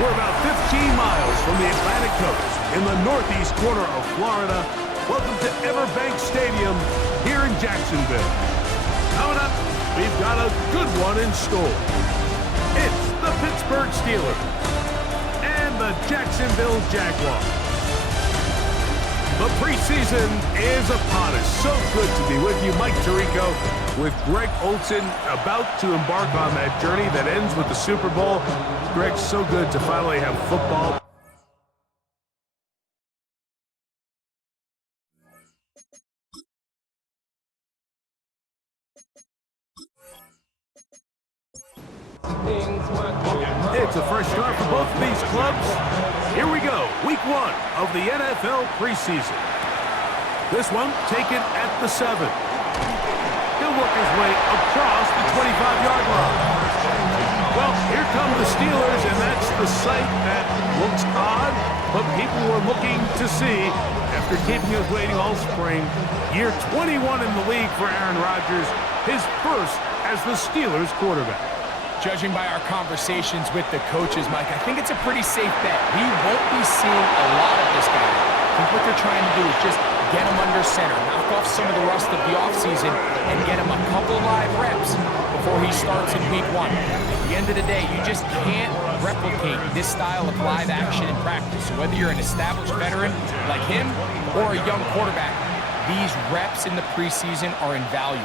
We're about 15 miles from the Atlantic coast in the northeast corner of Florida. Welcome to Everbank Stadium here in Jacksonville. Coming up, we've got a good one in store. It's the Pittsburgh Steelers and the Jacksonville Jaguars. The preseason is upon us. So good to be with you. Mike Tirico with Greg Olson, about to embark on that journey that ends with the Super Bowl. Greg, so good to finally have football. It's a fresh start for both of these clubs. Here we go, week 1 of the NFL preseason. This one taken at the 7. He'll work his way across the 25-yard line. Well, here come the Steelers, and that's the sight that looks odd, but people were looking to see after keeping us waiting all spring. Year 21 in the league for Aaron Rodgers, his first as the Steelers quarterback. Judging by our conversations with the coaches, Mike, I think it's a pretty safe bet. We won't be seeing a lot of this guy. I think what they're trying to do is just get him under center, knock off some of the rust of the offseason, and get him a couple live reps before he starts in week 1. At the end of the day, you just can't replicate this style of live action in practice. So whether you're an established veteran like him or a young quarterback, these reps in the preseason are invaluable.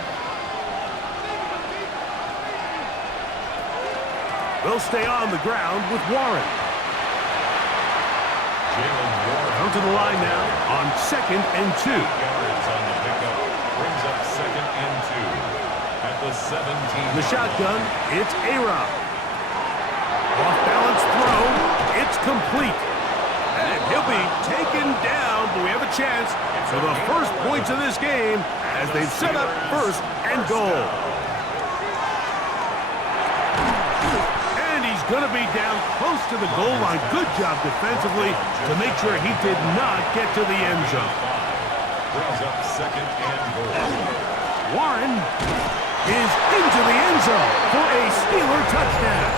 They'll stay on the ground with Warren. Come to the line now on 2nd and 2. Yards on the pickup. Brings up 2nd and 2. At the 17. The shotgun, it's A-Rob. Off-balance throw, it's complete. And he'll be taken down, but we have a chance for the first points of this game as they've set up 1st and goal. Going to be down close to the goal line. Good job defensively to make sure he did not get to the end zone. Brings up 2nd and goal. Warren is into the end zone for a Steeler touchdown.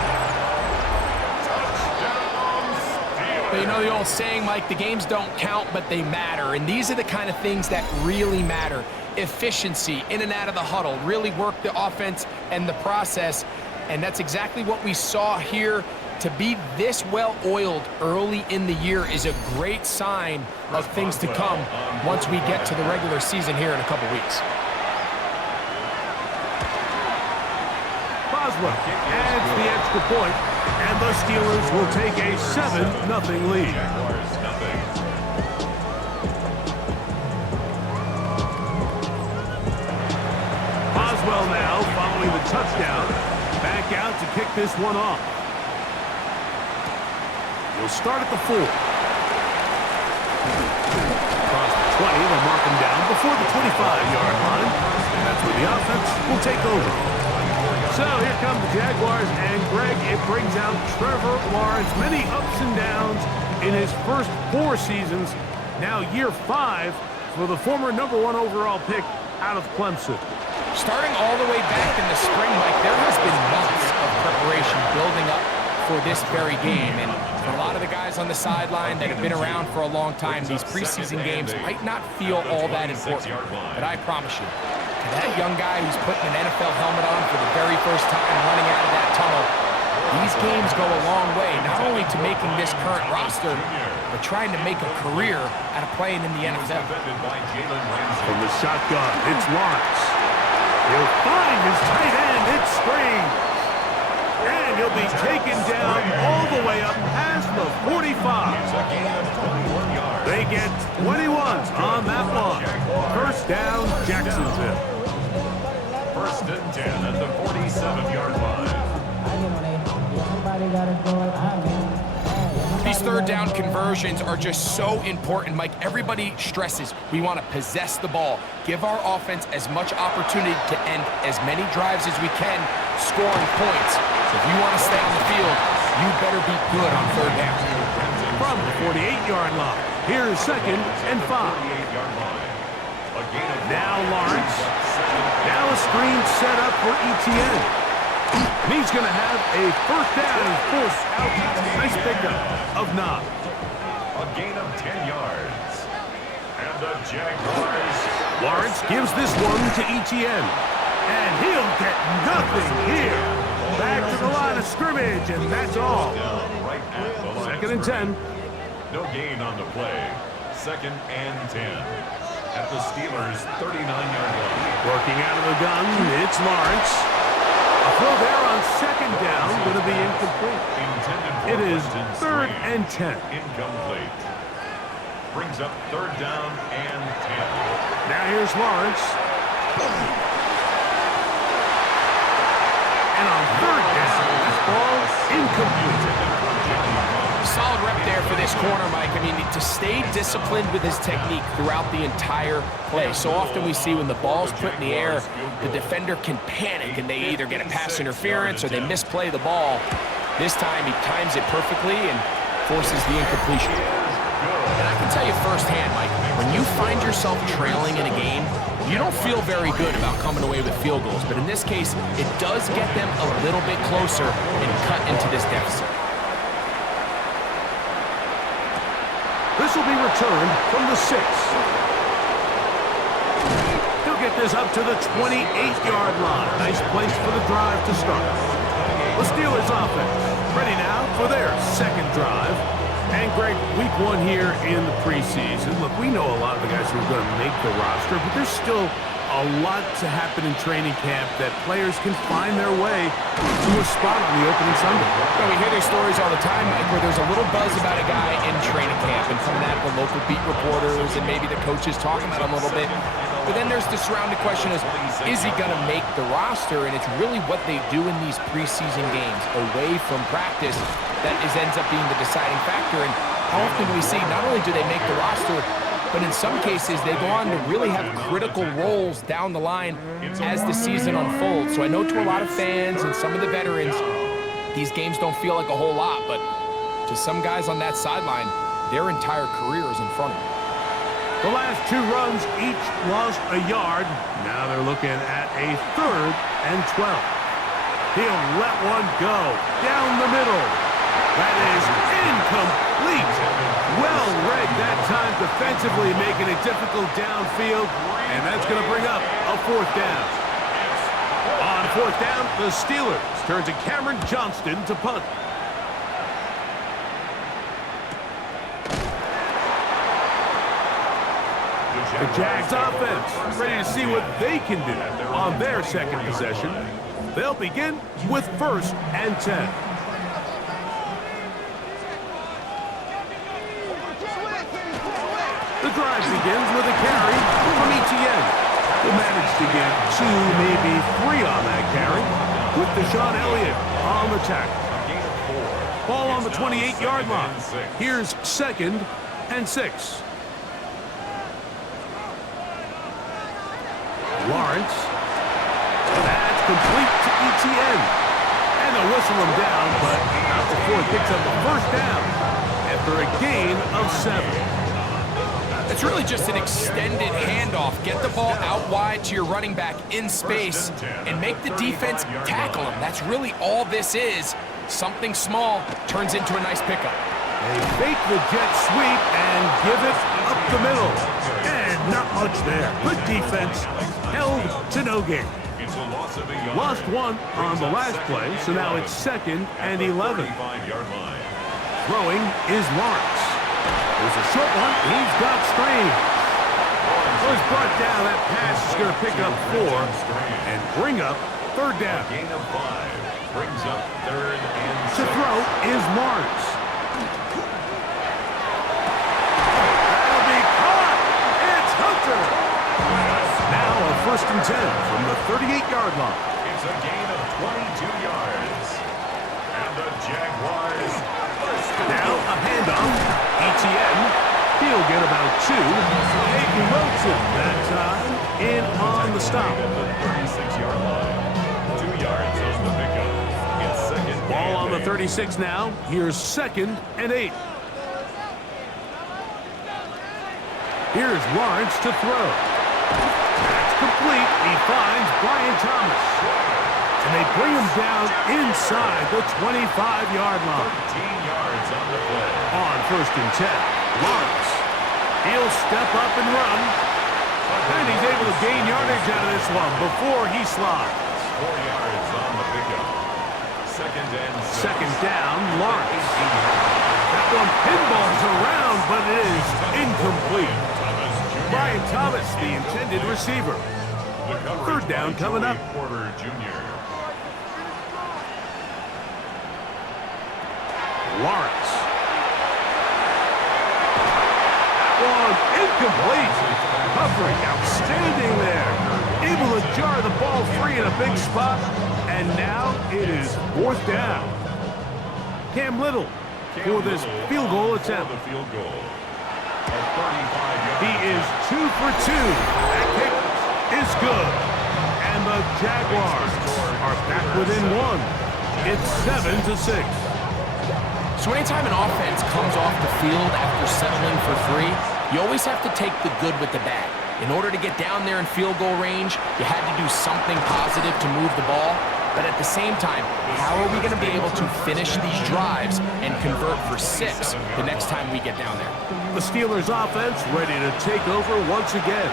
But you know the old saying, Mike, the games don't count, but they matter. And these are the kind of things that really matter. Efficiency, in and out of the huddle, really work the offense and the process. And that's exactly what we saw here. To be this well-oiled early in the year is a great sign of things to come once we get to the regular season here in a couple weeks. Boswell adds the extra point, and the Steelers will take a 7-0 lead. Boswell now following the touchdown. Back out to kick this one off. He'll start at the 4. Across the 20, they'll mark him down before the 25-yard line. And that's where the offense will take over. So here come the Jaguars, and Greg, it brings out Trevor Lawrence. Many ups and downs in his first 4 seasons. Now year 5 for the former #1 overall pick out of Clemson. Starting all the way back in the spring, Mike, there has been months of preparation building up for this very game. And for a lot of the guys on the sideline that have been around for a long time, these preseason games might not feel all that important. But I promise you, to that young guy who's putting an NFL helmet on for the very first time running out of that tunnel, these games go a long way, not only to making this current roster, but trying to make a career out of playing in the NFL. From the shotgun, it's Lawrence. He'll find his tight end. It's Spring. And he'll be taken down all the way up past the 45. They get 21 on that one. First down, Jacksonville. 1st and 10 at the 47-yard line. These 3rd down conversions are just so important, Mike. Everybody stresses we want to possess the ball, give our offense as much opportunity to end as many drives as we can, scoring points. So if you want to stay on the field, you better be good on 3rd down. From the 48-yard line, here's 2nd and 5. Now Lawrence. Now a screen set up for ETN. And he's going to have a first down and force out. Nice pickup of 9. A gain of 10 yards. And the Jaguars. Lawrence gives this one to Etienne. And he'll get nothing here. Back to the line of scrimmage, and that's all. Right at the line. Second and 10. No gain on the play. Second and 10. At the Steelers' 39-yard line. Working out of the gun, it's Lawrence. A throw there on second down, going to be incomplete. It is third and 10. Incomplete. Brings up third down and 10. Now here's Lawrence. And on third down, this ball incomplete. Solid rep there for this corner, Mike. I mean, to stay disciplined with his technique throughout the entire play. So often we see when the ball's put in the air, the defender can panic and they either get a pass interference or they misplay the ball. This time he times it perfectly and forces the incompletion. And I can tell you firsthand, Mike, when you find yourself trailing in a game, you don't feel very good about coming away with field goals. But in this case, it does get them a little bit closer and cut into this deficit. This will be returned from the 6. He'll get this up to the 28-yard line. Nice place for the drive to start. The Steelers offense ready now for their second drive. And Greg, week 1 here in the preseason. Look, we know a lot of the guys who are going to make the roster, but there's still a lot to happen in training camp that players can find their way to a spot on the opening Sunday. Well, we hear these stories all the time, Mike, where there's a little buzz about a guy in training camp and coming out of the local beat reporters and maybe the coaches talking about him a little bit. But then there's the surrounding question is he going to make the roster? And it's really what they do in these preseason games away from practice that ends up being the deciding factor. And how often do we see not only do they make the roster, but in some cases, they go on to really have critical roles down the line as the season unfolds. So I know to a lot of fans and some of the veterans, these games don't feel like a whole lot, but to some guys on that sideline, their entire career is in front of them. The last 2 runs each lost a yard. Now they're looking at a third and 12. He'll let one go down the middle. That is incomplete. Well read that time defensively, making it difficult downfield, and that's going to bring up a 4th down. On 4th down, the Steelers turn to Cameron Johnston to punt. The Jags offense ready to see what they can do on their second possession. They'll begin with 1st and 10. The drive begins with a carry from Etienne. He'll manage to get 2, maybe 3 on that carry with Deshaun Elliott on the tackle. Ball on the 28-yard line. Here's 2nd and 6. Lawrence. That's complete to Etienne. And they'll whistle him down, but not before he picks up a first down after a gain of 7. It's really just an extended handoff. Get the ball out wide to your running back in space and make the defense tackle him. That's really all this is. Something small turns into a nice pickup. They fake the jet sweep and give it up the middle. And not much there. Good defense. Held to no gain. Lost 1 on the last play, so now it's 2nd and 11. Throwing is Lawrence. There's a short one. He's got Strange. Was brought down. That pass is going to pick up 4 and bring up 3rd down. Gain of 5 brings up 3rd and 6. To throw is Lawrence. That'll be caught. It's Hunter. Now a 1st and 10 from the 38-yard line. It's a gain of 22 yards. And the Jaguars. Now a handoff. Etienne, he'll get about 2. Hayden Wilson that time in on the stop. At the 36-yard line. 2 yards on the pickup. It's 2nd. Ball on the 36 now. Here's 2nd and 8. Here's Lawrence to throw. That's complete. He finds Brian Thomas. And they bring him down inside the 25-yard line. 13 yards on the play. On 1st and 10, Lawrence. He'll step up and run. And he's able to gain yardage out of this one before he slides. 4 yards on the pickup. 2nd and 6. 2nd down, Lawrence. That one pinballs around, but it is incomplete. Brian Thomas, the intended receiver. 3rd down coming up. Porter Jr. Lawrence. That one incomplete. Covering outstanding there. Able to jar the ball free in a big spot. And now it is 4th down. Cam Little for this field goal attempt. He is 2 for 2. That kick is good. And the Jaguars are back within 1. It's 7-6. So anytime an offense comes off the field after settling for 3, you always have to take the good with the bad. In order to get down there in field goal range, you had to do something positive to move the ball. But at the same time, how are we going to be able to finish these drives and convert for 6 the next time we get down there? The Steelers offense ready to take over once again.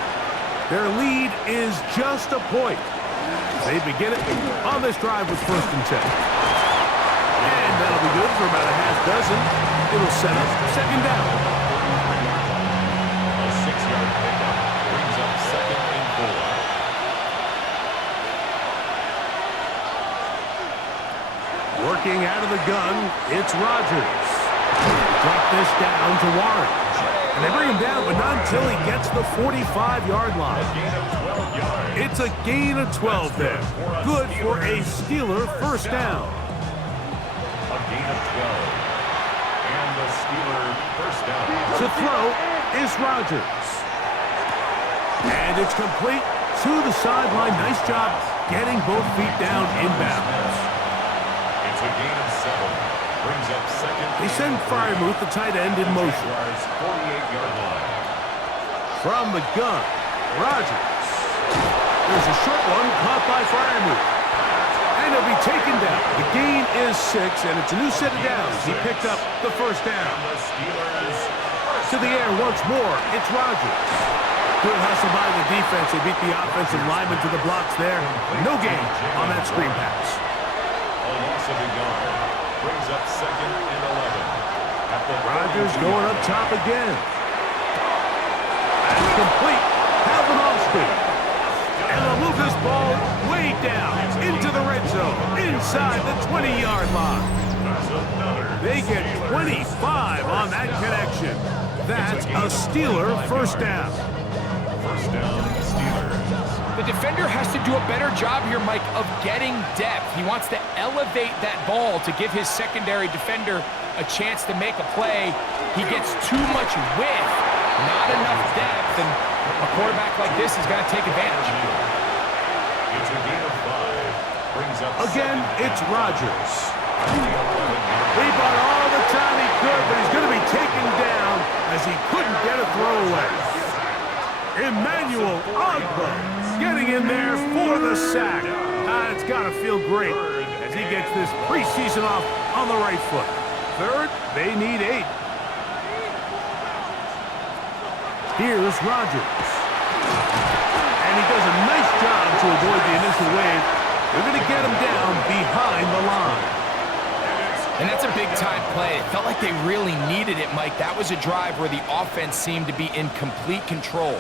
Their lead is just a point. They begin it on this drive with 1st and 10. And that'll be good for about a half dozen. It'll set up 2nd down. A 6-yard pickup brings up 2nd and 4. Working out of the gun, it's Rodgers. Drop this down to Warren. And they bring him down, but not until he gets the 45-yard line. It's a gain of 12 there. Good for a Steeler 1st down. A gain of 12. And the Steeler 1st down. To throw is Rodgers. And it's complete to the sideline. Nice job getting both feet down inbounds. It's a gain of 7. Brings up 2nd. They send Freiermuth, the tight end, in motion. 48-yard line. From the gun, Rodgers. There's a short one caught by Freiermuth. And he'll be taken down. The gain is 6, and it's a new set of downs. He picked up the 1st down. The Steelers To the air once more, it's Rodgers. Good hustle by the defense. They beat the offensive lineman to the blocks there. No gain on that screen pass. a loss of a yard. Brings up 2nd and 11. Rodgers going up top again. And complete. Calvin Austin. And they'll move this ball way down into the red zone, inside the 20-yard line. They get 25 on that connection. That's a Steeler 1st down. 1st down, Steelers. The defender has to do a better job here, Mike, of getting depth. He wants to elevate that ball to give his secondary defender a chance to make a play. He gets too much width, not enough depth, and a quarterback like this is going to take advantage. It's a gain of 5. Brings up Again, 2nd it's Rodgers. He down. bought all the time he could, but he's going to be taken down as he couldn't get a throwaway. Emmanuel Ogba getting in there for the sack. It's got to feel great as he gets this preseason off on the right foot. 3rd, they need 8. Here's Rodgers. And he does a nice job to avoid the initial wave. They're going to get him down behind the line. And that's a big-time play. It felt like they really needed it, Mike. That was a drive where the offense seemed to be in complete control.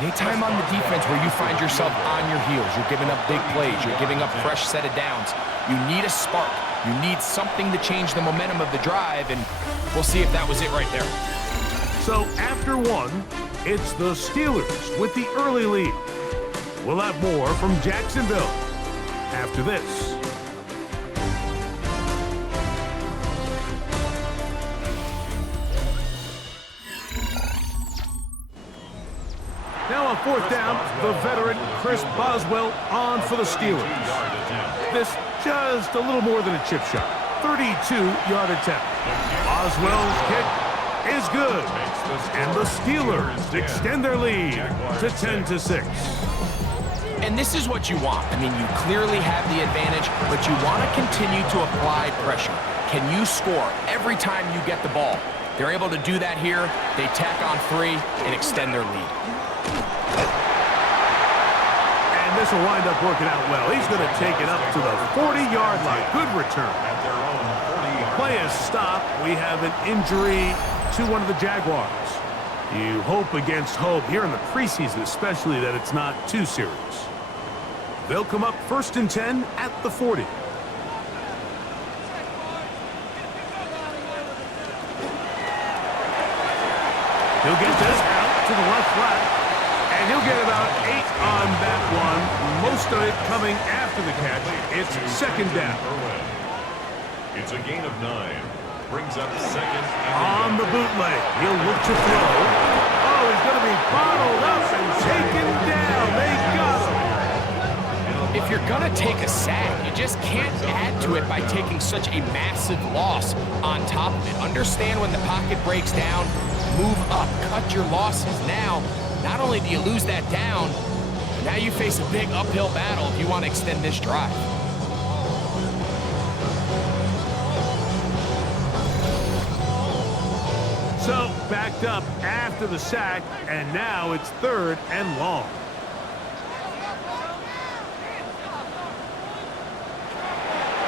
Anytime on the defense where you find yourself on your heels, you're giving up big plays, you're giving up fresh set of downs, you need a spark. You need something to change the momentum of the drive, and we'll see if that was it right there. So after 1, it's the Steelers with the early lead. We'll have more from Jacksonville after this. Now on 4th down, the veteran Chris Boswell on for the Steelers. This just a little more than a chip shot. 32-yard attempt. Boswell's kick is good. And the Steelers extend their lead to 10-6. And this is what you want. I mean, you clearly have the advantage, but you want to continue to apply pressure. Can you score every time you get the ball? They're able to do that here. They tack on 3 and extend their lead. And this will wind up working out well. He's going to take it up to the 40-yard line. Good return. At their own 40-yard Play is stopped. We have an injury to one of the Jaguars. You hope against hope here in the preseason, especially that it's not too serious. They'll come up 1st and 10 at the 40. He'll get this out to the left flat, and he'll get about 8 on that one. Most of it coming after the catch. It's 2nd down. It's a gain of 9. Brings up 2nd On the bootleg, he'll look to throw. Oh, he's going to be bottled up and taken down. They got him. If you're going to take a sack, you just can't add to it by taking such a massive loss on top of it. Understand when the pocket breaks down, move up, cut your losses. Now, not only do you lose that down, but now you face a big uphill battle if you want to extend this drive. So, backed up after the sack, and now it's 3rd and long.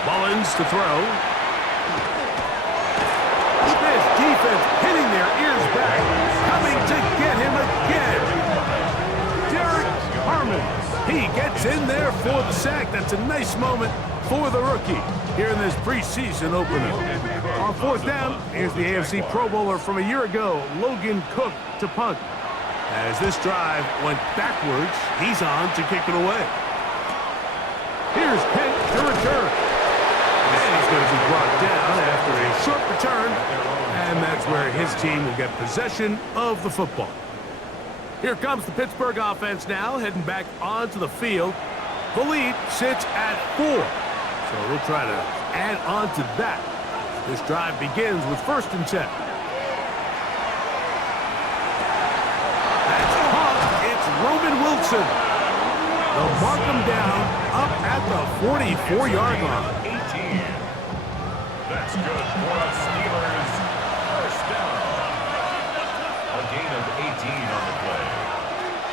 Mullins to throw. This defense hitting their ears back, coming to get him again. Derek Harmon, he gets in there for the sack. That's a nice moment for the rookie here in this preseason opener. On 4th down, here's the AFC Pro Bowler from a year ago, Logan Cook to punt. As this drive went backwards, he's on to kick it away. Here's Kent to return. And he's going to be brought down after a short return, and that's where his team will get possession of the football. Here comes the Pittsburgh offense now, heading back onto the field. The lead sits at 4, so we'll try to add on to that. This drive begins with 1st and 10. That's caught. It's Roman Wilson. They'll mark him down up at the 44-yard line. 18. That's good for a Steelers first down. A gain of 18 on the play.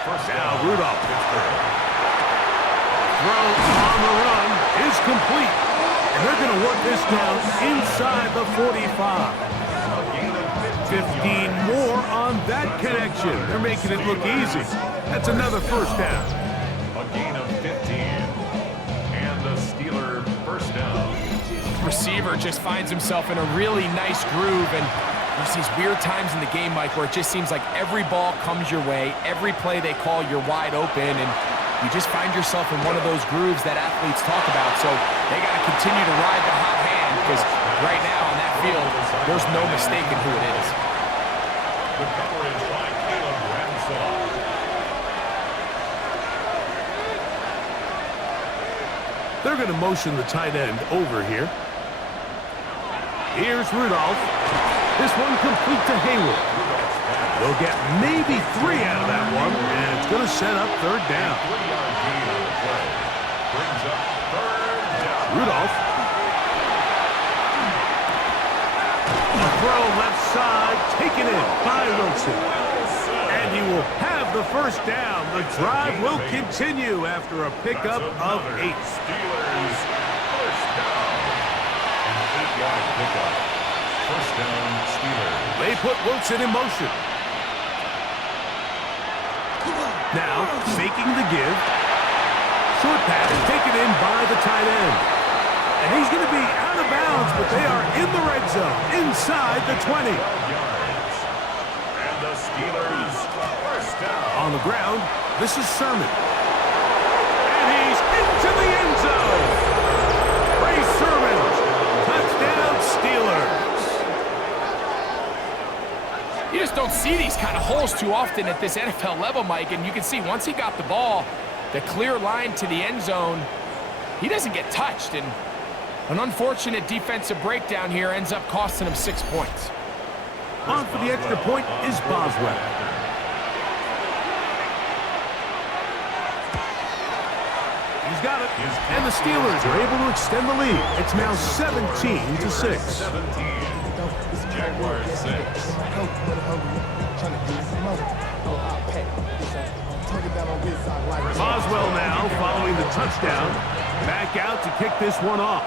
First Now down. Rudolph. Pittsburgh. Throw on the run is complete. And they're going to work this down inside the 45. 15 more on that connection. They're making it look easy. That's another first down. A gain of 15. And the Steeler first down. Receiver just finds himself in a really nice groove, and there's these weird times in the game, Mike, where it just seems like every ball comes your way, every play they call, you're wide open, and you just find yourself in one of those grooves that athletes talk about. So they got to continue to ride the hot hand, because right now on that field, there's no mistaking who it is. The coverage by Caleb Ramshaw. They're going to motion the tight end over here. Here's Rudolph. This one complete to Hayward. They'll get maybe 3 out of that one, and it's going to set up 3rd down. 3-yard gain on the play. Brings up 3rd down. Rudolph. A throw left side, taken in by Wilson. And he will have the first down. The drive will continue after a pickup of 8. Steelers first down. An 8-yard pickup. First down, Steelers. They put Wilson in motion. Now, faking the give. Short pass taken in by the tight end. And he's going to be out of bounds, but they are in the red zone, inside the 20. Yards. And the Steelers first down. On the ground, this is Sermon. And he's into the end zone. Ray Sermon, touchdown Steelers. You just don't see these kind of holes too often at this NFL level, Mike, and you can see once he got the ball, the clear line to the end zone, he doesn't get touched, and an unfortunate defensive breakdown here ends up costing him 6 points. On for the extra point is Boswell. got it, and the Steelers are able to extend the lead. It's now 17-6. 17. Jaguars 6. Boswell now following the touchdown. Back out to kick this one off.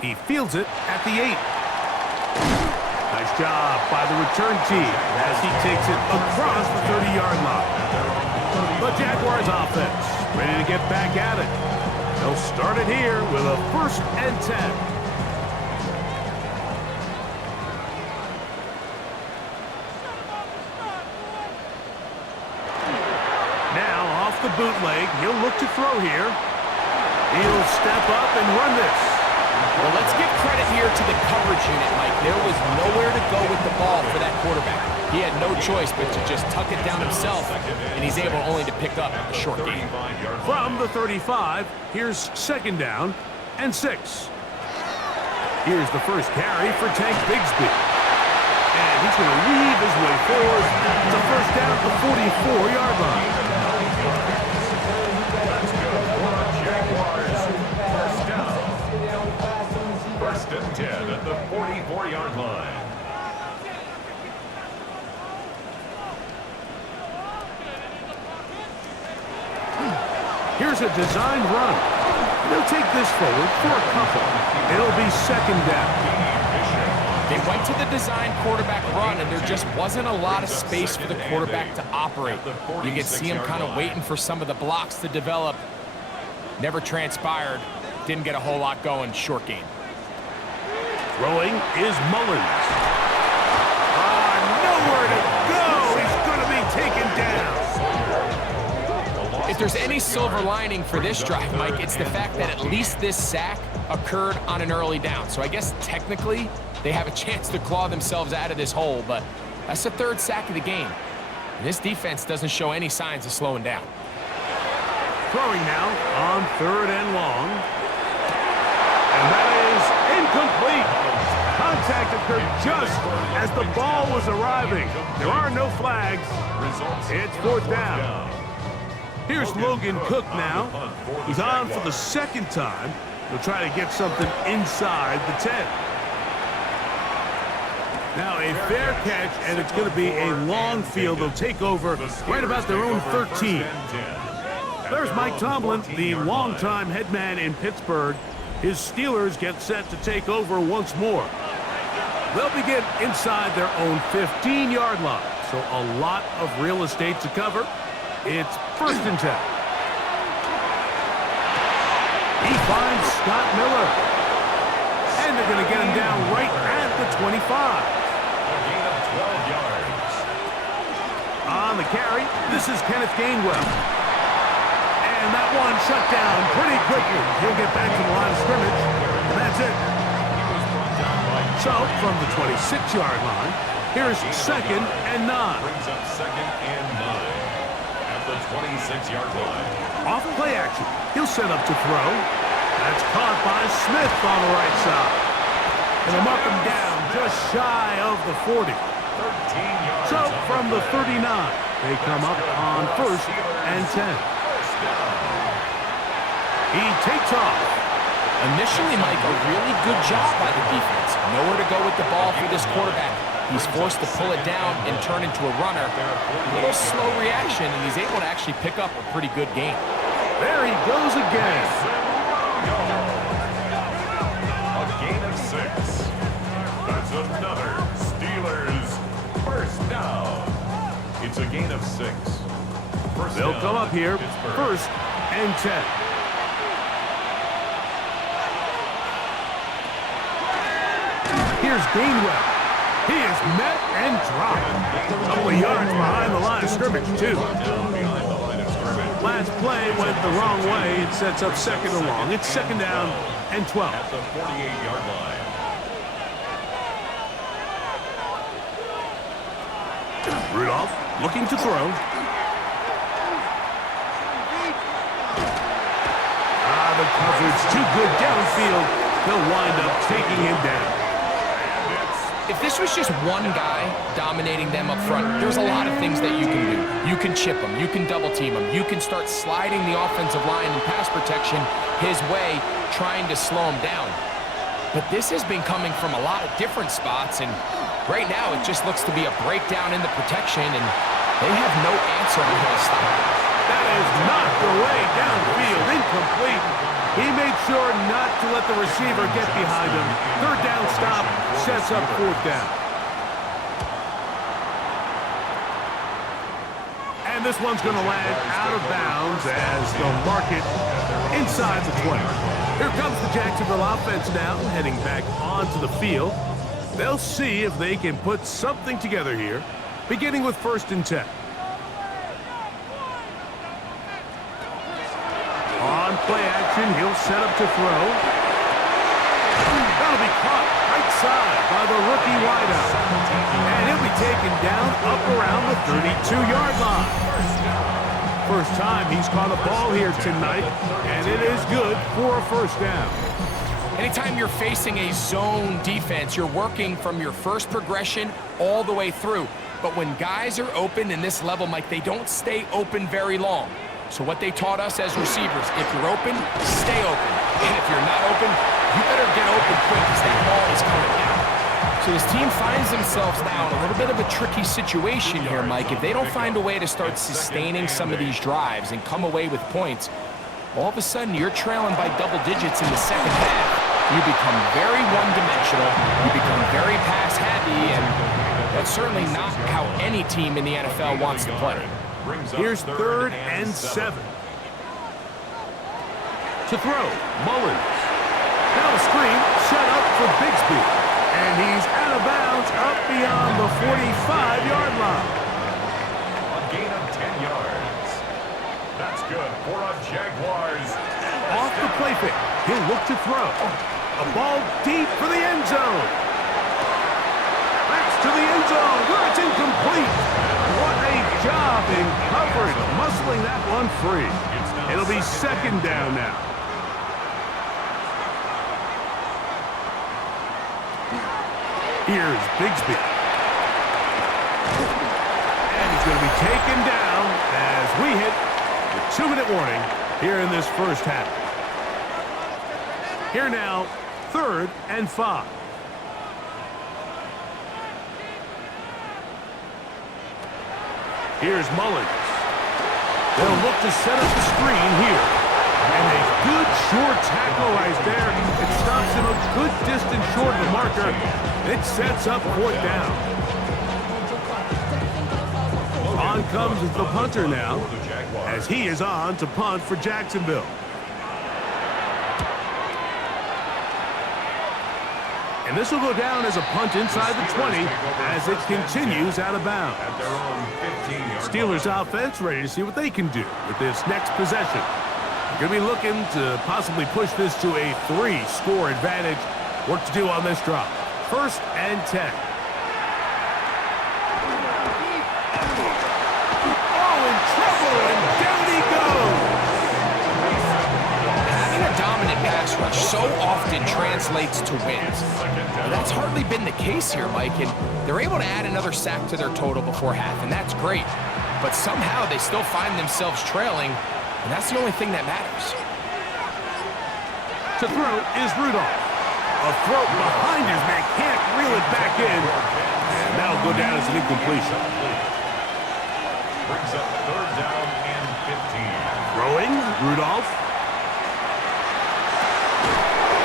He fields it at the 8. Nice job by the return team as he takes it across the 30-yard line. The Jaguars offense ready to get back at it. They'll start it here with a 1st and 10. Now off the bootleg, he'll look to throw here. He'll step up and run this. Well, let's give credit here to the coverage unit, Mike. There was nowhere to go with the ball for that quarterback. He had no choice but to just tuck it down himself, and he's able only to pick up a short gain. From the 35, here's 2nd down and 6. Here's the first carry for Tank Bigsby. And he's going to weave his way forward. It's a 1st down at the 44-yard line. That's good for the Jaguars. 1st down. 1st and 10 at the 44-yard line. Here's a designed run. They'll take this forward for a couple. It'll be 2nd down. They went to the design quarterback run, and there just wasn't a lot of space for the quarterback to operate. You could see him kind of waiting for some of the blocks to develop. Never transpired. Didn't get a whole lot going. Short game. Throwing is Mullins. Nowhere to go. He's going to be taken down. If there's any silver lining for this drive, Mike, it's the fact that at least this sack occurred on an early down. So I guess technically they have a chance to claw themselves out of this hole, but that's the 3rd sack of the game. And this defense doesn't show any signs of slowing down. Throwing now on 3rd and long. And that is incomplete. Contact occurred just as the ball was arriving. There are no flags. It's 4th down. Here's Logan Cook now. He's on for the 2nd time. He'll try to get something inside the 10. Now a fair catch, and it's going to be a long field. They'll take over right about their own 13. There's Mike Tomlin, the longtime head man in Pittsburgh. His Steelers get set to take over once more. They'll begin inside their own 15-yard line, so a lot of real estate to cover. It's 1st and 10. He finds Scott Miller. And they're going to get him down right at the 25. A gain of 12 yards. On the carry, this is Kenneth Gainwell. And that one shut down pretty quickly. He'll get back to the line of scrimmage, and that's it. So, from the 26-yard line, here's 2nd and 9. Brings up 2nd and 9. The 26-yard line. Off play action. He'll set up to throw. That's caught by Smith on the right side. And they'll mark him down just shy of the 40. 13 yards. So from the 39, they come up on 1st and 10. He takes off. Initially, Mike, a really good job by the defense. Nowhere to go with the ball for this quarterback. He's forced to pull it down and turn into a runner. A little slow reaction, and he's able to actually pick up a pretty good game. There he goes again. A gain of 6. That's another Steelers 1st down. It's a gain of 6. They'll come up here, 1st and 10. Here's Gainwell. He is met and dropped. A couple of yards behind the line of scrimmage, too. Last play went the wrong way. It sets up 2nd and long. It's 2nd down and 12. At the 48-yard line. Rudolph looking to throw. The coverage too good downfield. They'll wind up taking him down. if this was just one guy dominating them up front, there's a lot of things that you can do. You can chip them, you can double team them, you can start sliding the offensive line and pass protection his way, trying to slow him down. But this has been coming from a lot of different spots, and right now it just looks to be a breakdown in the protection, and they have no answer on how to stop it. That is knocked away downfield, incomplete. He made sure not to let the receiver get behind him. Third down stop sets up fourth down. And this one's going to land out of bounds as they'll mark it inside the 20. Here comes the Jacksonville offense now, heading back onto the field. They'll see if they can put something together here, beginning with 1st and 10. On play action, he'll set up to throw. That'll be caught right side by the rookie wideout. And he'll be taken down up around the 32-yard line. First time he's caught a ball here tonight, and it is good for a first down. Anytime you're facing a zone defense, you're working from your first progression all the way through. But when guys are open in this level, Mike, they don't stay open very long. So what they taught us as receivers, if you're open, stay open. And if you're not open, you better get open quick because that ball is coming down. So this team finds themselves now in a little bit of a tricky situation here, Mike. If they don't find a way to start sustaining some of these drives and come away with points, all of a sudden you're trailing by double digits in the second half. You become very one-dimensional, you become very pass-heavy, and that's certainly not how any team in the NFL wants to play. Here's 3rd and 7. To throw, Mullins. Now a screen set up for Bigsby. And he's out of bounds up beyond the 45-yard line. A gain of 10 yards. That's good for a Jaguars. Off the play fake, he'll look to throw. A ball deep for the end zone. Backs to the end zone where it's incomplete. What a job in coverage, muscling that one free. It'll be 2nd down now. Here's Bigsby. And he's going to be taken down as we hit the 2-minute warning here in this first half. Here now, 3rd and 5. Here's Mullins. They'll look to set up the screen here. And a good short tackle right there. It stops him a good distance short of the marker. It sets up 4th down. On comes the punter now, as he is on to punt for Jacksonville. And this will go down as a punt inside the 20 as it continues out of bounds. Steelers offense ready to see what they can do with this next possession. They're going to be looking to possibly push this to a 3-score advantage. Work to do on this drop. 1st and 10. Oh, in trouble, and down he goes. Having a dominant pass rush so often translates to wins. But that's hardly been the case here, Mike, and they're able to add another sack to their total before half, and that's great. But somehow they still find themselves trailing, and that's the only thing that matters. To throw is Rudolph. A throw behind his man, can't reel it back in. And that'll go down as an incompletion. Brings up 3rd down and 15. Throwing, Rudolph.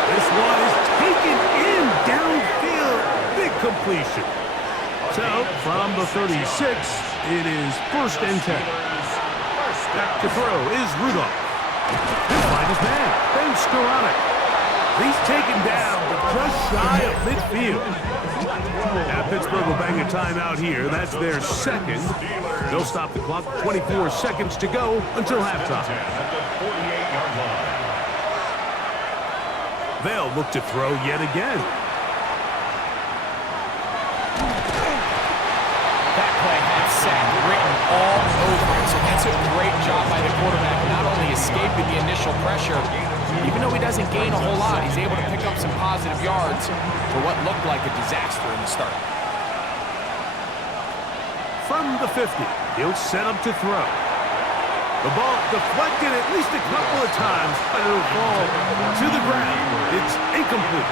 This one is taken in downfield. Big completion. So, from the 36, it is 1st and 10. Back to throw is Rudolph. He'll find his man, Ben Skoranek. He's taken down, but just shy of midfield. Now Pittsburgh will bang a timeout here. That's their 2nd. They'll stop the clock. 24 seconds to go until halftime. They'll look to throw yet again. That play had sack written all over it, so that's a great job by the quarterback, not only escaping the initial pressure, Even though he doesn't gain a whole lot, he's able to pick up some positive yards for what looked like a disaster in the start. From the 50, he'll set up to throw. The ball deflected at least a couple of times, but it'll fall to the ground. It's incomplete.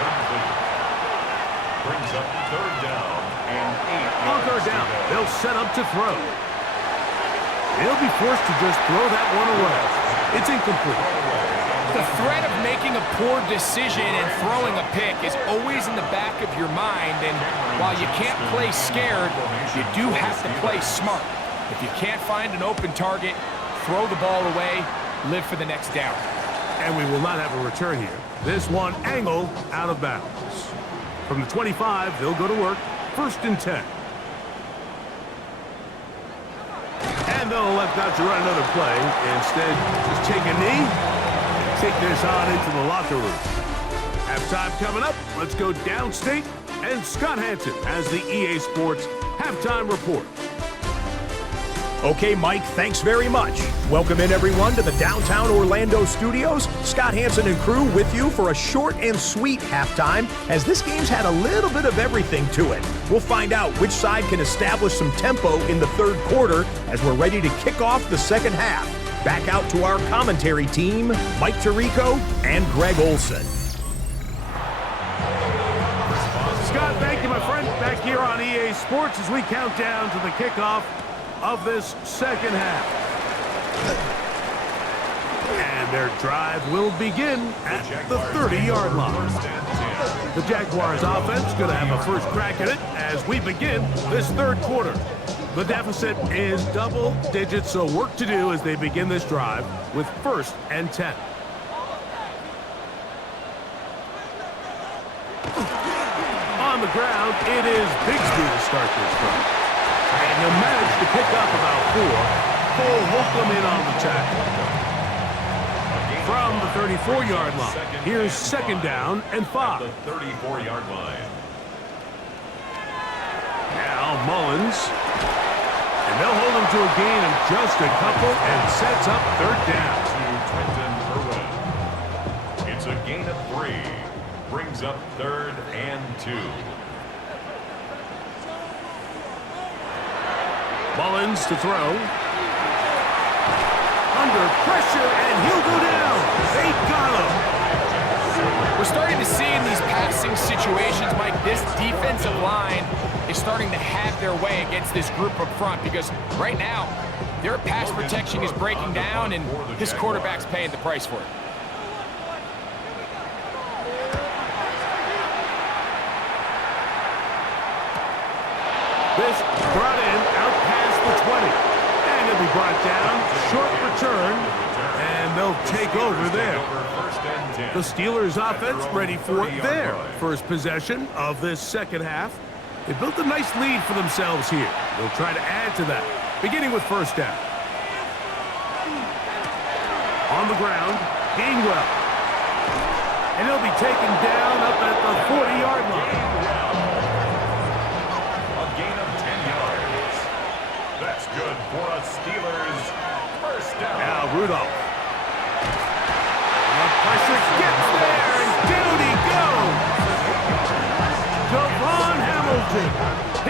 Brings up 3rd down and 8. On 3rd down, they'll set up to throw. He'll be forced to just throw that one away. It's incomplete. The threat of making a poor decision and throwing a pick is always in the back of your mind, and while you can't play scared, you do have to play smart. If you can't find an open target, throw the ball away, live for the next down. And we will not have a return here. This one angled out of bounds. From the 25, they'll go to work. 1st and 10. And they'll elect not to run another play. Instead, just take a knee and take this on into the locker room. Halftime coming up. Let's go downstate. And Scott Hanson has the EA Sports Halftime Report. Okay, Mike, thanks very much. Welcome in, everyone, to the downtown Orlando studios. Scott Hanson and crew with you for a short and sweet halftime, as this game's had a little bit of everything to it. We'll find out which side can establish some tempo in the 3rd quarter as we're ready to kick off the 2nd half. Back out to our commentary team, Mike Tirico and Greg Olson. Scott, thank you, my friend. Back here on EA Sports as we count down to the kickoff of this 2nd half. And their drive will begin at the 30-yard line. The Jaguars offense going to have a first crack at it as we begin this 3rd quarter. The deficit is double digits, so work to do as they begin this drive with 1st and 10. On the ground, it is Bigsby to start this drive. And he'll manage to pick up about 4. Cole Holcomb in on the tackle. From the 34-yard line, here's 2nd down and 5. The 34-yard line. Now Mullins. And they'll hold him to a gain of just a couple and sets up 3rd down. To Trenton Irwin. It's a gain of 3. Brings up 3rd and 2. Mullins to throw. Under pressure, and he'll go down. They got him. We're starting to see in these passing situations, Mike, this defensive line is starting to have their way against this group up front, because right now, their pass protection is breaking down, and this quarterback's paying the price for it. This brought in out past the 20. And he'll be brought down. Short return. And they'll take over there. The Steelers offense ready for their first possession of this 2nd half. They built a nice lead for themselves here. They'll try to add to that, beginning with 1st down. On the ground, Gainwell. And he'll be taken down up at the 40-yard line. That's good for a Steelers 1st down. Now Rudolph. The pressure gets there, and down he goes. Devon Hamilton.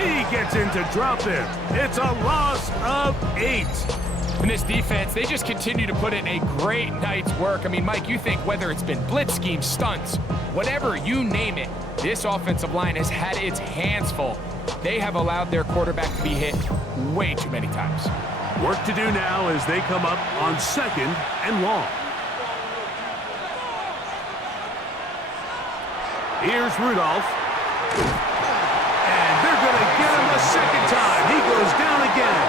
He gets into drop in. It's a loss of 8. And this defense, they just continue to put in a great night's work. I mean, Mike, you think whether it's been blitz schemes, stunts, whatever, you name it, this offensive line has had its hands full. They have allowed their quarterback to be hit way too many times. Work to do now as they come up on 2nd and long. Here's Rudolph. And they're going to get him a 2nd time. He goes down again.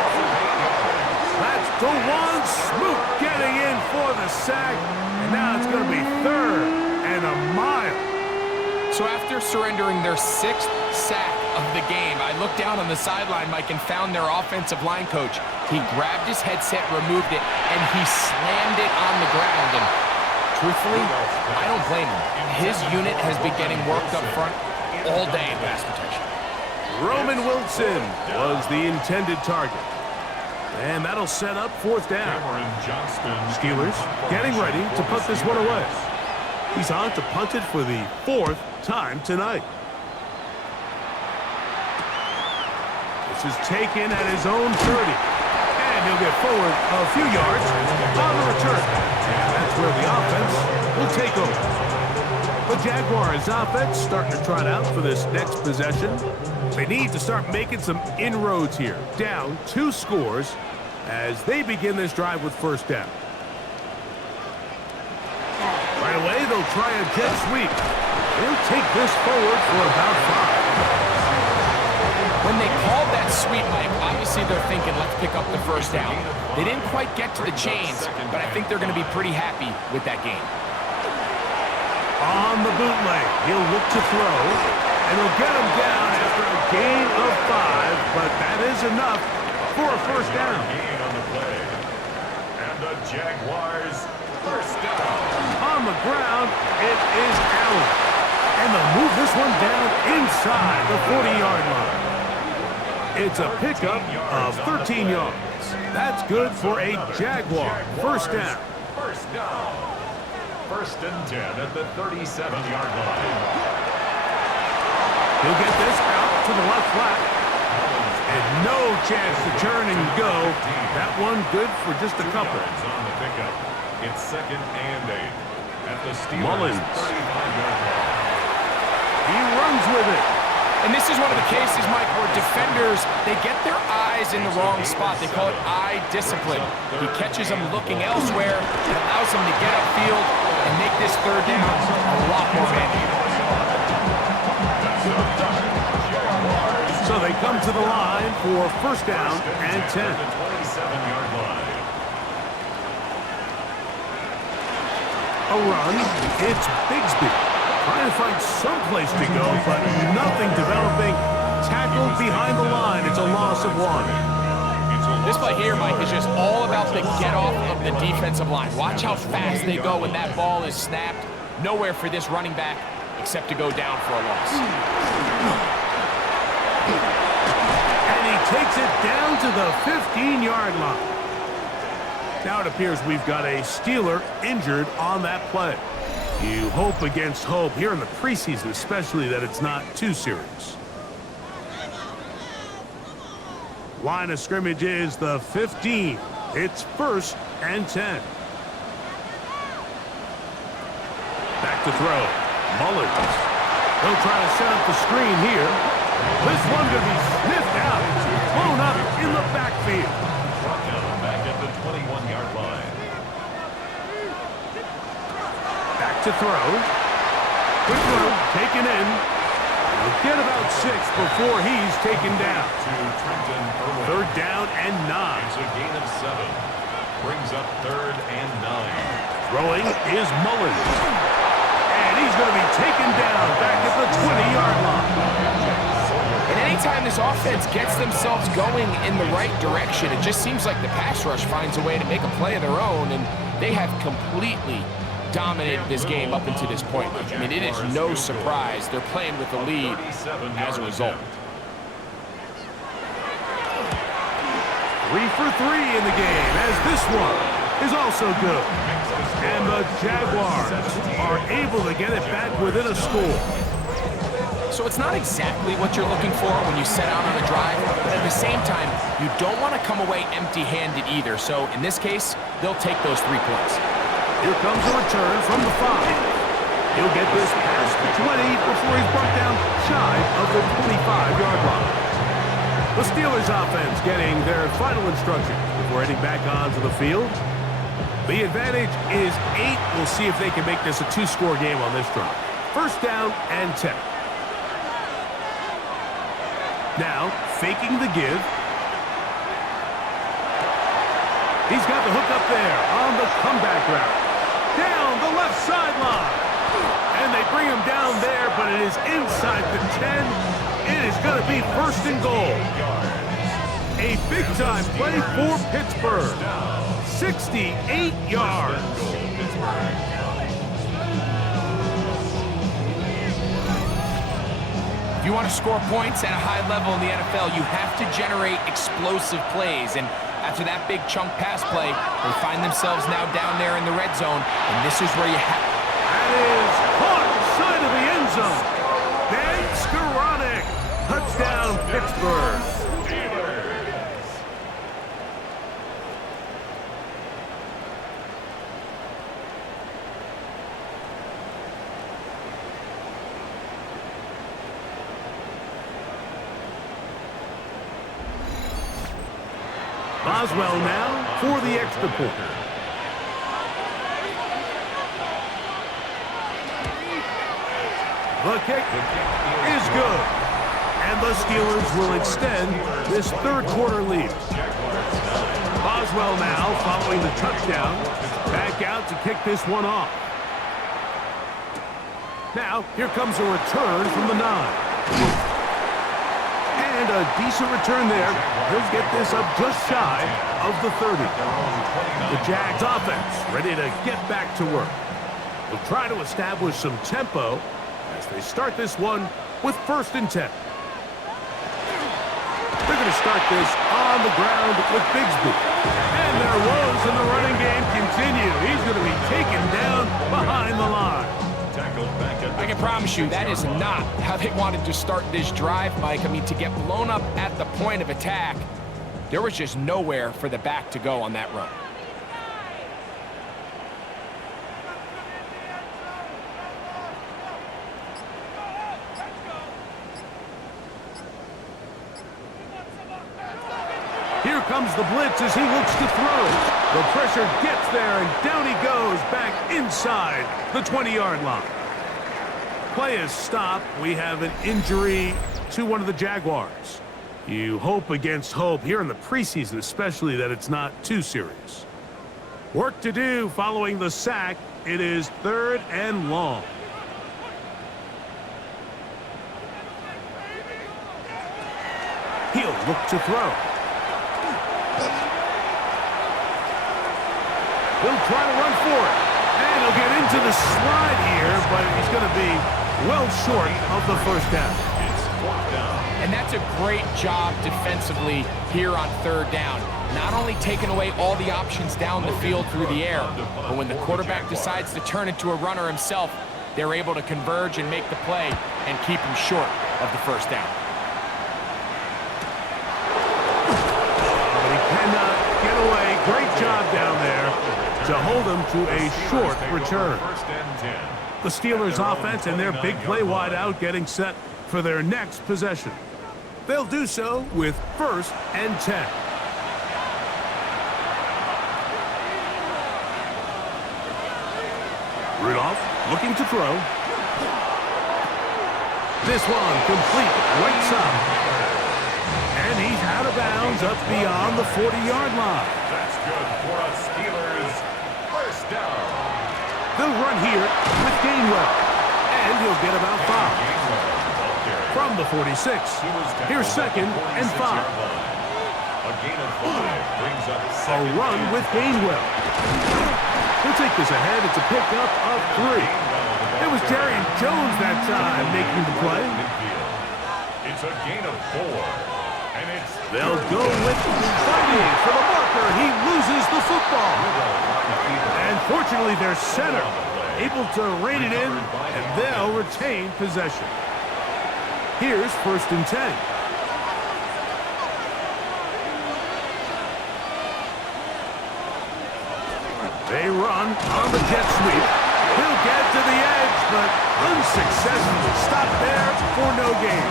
That's DeJuan Smoot getting in for the sack. And now it's going to be 3rd and a mile. So after surrendering their 6th sack of the game, I looked down on the sideline, Mike, and found their offensive line coach. He grabbed his headset, removed it, and he slammed it on the ground. And truthfully, I don't blame him. His unit has been getting worked up front all day in pass protection. Roman Wilson was the intended target. And that'll set up 4th down. Cameron Johnston. Steelers getting ready to put this one away. He's on to punt it for the 4th time tonight. This is taken at his own 30. And he'll get forward a few yards on the return. And that's where the offense will take over. The Jaguars offense starting to trot out for this next possession. They need to start making some inroads here. Down 2 scores as they begin this drive with first down. Right away, they'll try a jet sweep. They'll take this forward for about 5. When they called that sweep, Mike, obviously they're thinking, let's pick up the first down. They didn't quite get to the chains, but I think they're going to be pretty happy with that game. On the bootleg, he'll look to throw, and he'll get him down after a gain of 5, but that is enough for a first down. Gain on the play. And the Jaguars first down. On the ground, it is Allen. And they'll move this one down inside the 40-yard line. It's a pickup of 13 yards. That's good for a Jaguar first down. First down. 1st and 10 at the 37-yard line. He'll get this out to the left flat. And no chance to turn and go. That one good for just a couple. On the pickup. It's 2nd and 8 at the Steelers' Mullins. 35-yard line. He runs with it. And this is one of the cases, Mike, where defenders, they get their eyes in the wrong spot. They call it eye discipline. He catches them looking elsewhere and allows them to get upfield and make this third down a lot more manageable. So they come to the line for first down and 10. The 27-yard line. A run. It's Bigsby. Trying to find some place to go, but nothing developing. Tackled behind the line. It's a loss of 1. This play here, Mike, is just all about the get-off of the defensive line. Watch how fast they go when that ball is snapped. Nowhere for this running back except to go down for a loss. And he takes it down to the 15-yard line. Now it appears we've got a Steeler injured on that play. You hope against hope here in the preseason, especially that it's not too serious. Line of scrimmage is the 15. It's 1st and 10. Back to throw. Mullins. They'll try to set up the screen here. This one going to be sniffed out. Blown up in the backfield. Back at the 21-yard line. Back to throw. Quick throw, taken in. He'll get about 6 before he's taken down. To Trenton Irwin. 3rd down and 9. It's a gain of 7. Brings up 3rd and 9. Throwing is Mullins. And he's going to be taken down back at the 20-yard line. And anytime this offense gets themselves going in the right direction, it just seems like the pass rush finds a way to make a play of their own, and they have completely dominated this game up until this point. I mean, it is no surprise they're playing with the lead as a result. 3 for 3 in the game, as this one is also good. And the Jaguars are able to get it back within a score. So it's not exactly what you're looking for when you set out on a drive, but at the same time, you don't want to come away empty-handed either. So in this case, they'll take those 3 points. Here comes a return from the 5. He'll get this past the 20 before he's brought down shy of the 25-yard line. The Steelers offense getting their final instructions before heading back onto the field. The advantage is 8. We'll see if they can make this a 2-score game on this drive. First down and 10. Now, faking the give. He's got the hook up there on the comeback route. Down the left sideline. And they bring him down there, but it is inside the 10. It is going to be 1st and goal. A big-time play for Pittsburgh. 68 yards. If you want to score points at a high level in the NFL, you have to generate explosive plays. And after that big chunk pass play, they find themselves now down there in the red zone, and this is where you have... that is caught side of the end zone. Ben Skoranek, touchdown Pittsburgh. Boswell now for the extra point. The kick is good. And the Steelers will extend this third quarter lead. Boswell now following the touchdown. Back out to kick this one off. Now, here comes a return from the 9. And a decent return there. He'll get this up just shy of the 30. The Jags offense ready to get back to work. They'll try to establish some tempo as they start this one with 1st and 10. They're going to start this on the ground with Bigsby. And their woes in the running game continue. He's going to be taken down behind the line. I can promise you that is not how they wanted to start this drive, Mike. I mean, to get blown up at the point of attack, there was just nowhere for the back to go on that run. Here comes the blitz as he looks to throw. The pressure gets there, and down he goes back inside the 20-yard line. Play is stopped. We have an injury to one of the Jaguars. You hope against hope here in the preseason, especially, that it's not too serious. Work to do following the sack. It is 3rd and long. He'll look to throw. He'll try to run for it. And he'll get into the slide here, but he's going to be well short of the 1st down. And that's a great job defensively here on 3rd down. Not only taking away all the options down the field through the air, but when the quarterback decides to turn into a runner himself, they're able to converge and make the play and keep him short of the 1st down. But he cannot get away. Great job down there to hold him to a short return. The Steelers offense and their big play wide out getting set for their next possession. They'll do so with 1st and 10. Rudolph looking to throw. This one complete right side. And he's out of bounds up beyond the 40-yard line. That's good for a Steelers 1st down. They'll run here with Gainwell. And he'll get about 5. From the 46. Here's 2nd and 5. A gain of 5 brings up A run with Gainwell. He'll take this ahead. It's a pickup of 3. It was Darian Jones that time making the play. It's a gain of 4. And it's They'll go with fighting for the marker. He loses the football. And fortunately, their center able to rein it in, and they'll retain possession. Here's 1st and 10. They run on the jet sweep. He'll get to the edge, but unsuccessfully stopped there for no gain.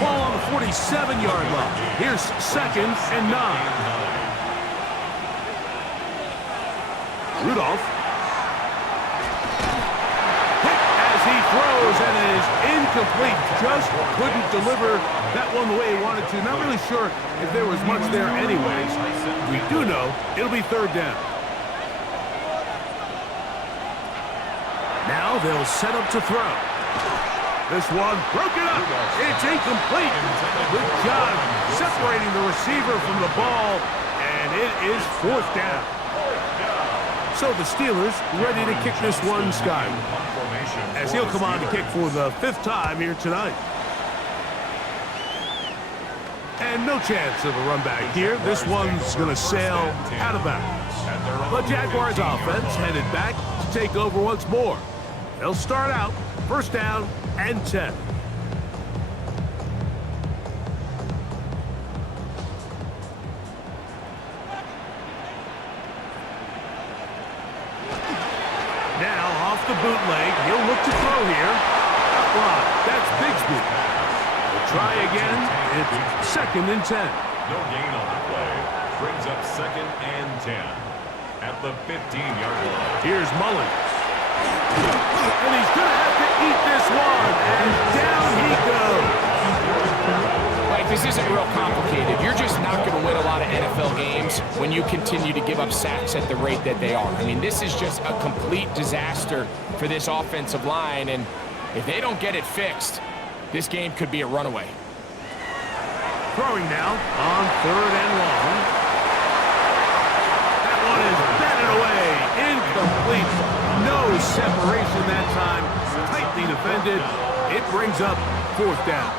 Ball on the 47-yard line. Here's 2nd and 9. Rudolph. Hit as he throws, and it is incomplete. Just couldn't deliver that one the way he wanted to. Not really sure if there was much there anyways. We do know it'll be 3rd down. Now they'll set up to throw. This one broken up. It's incomplete. Good job separating the receiver from the ball, and it is 4th down. So the Steelers ready to kick this one skyward, as he'll come on to kick for the 5th time here tonight. And no chance of a run back here. This one's going to sail out of bounds. The Jaguars offense headed back to take over once more. They'll start out first down and 10. Now off the bootleg, he'll look to throw here. Outline, that's Bigsby. We'll try again. It's second and 10. No gain on the play. Brings up second and 10 at the 15-yard line. Here's Mullins. And he's going to have to eat this one. And down he goes. Like, this isn't real complicated. You're just not going to win a lot of NFL games when you continue to give up sacks at the rate that they are. I mean, this is just a complete disaster for this offensive line. And if they don't get it fixed, this game could be a runaway. Throwing now on third and long. That one is batted away. Incomplete. No separation that time. Tightly defended. It brings up fourth down.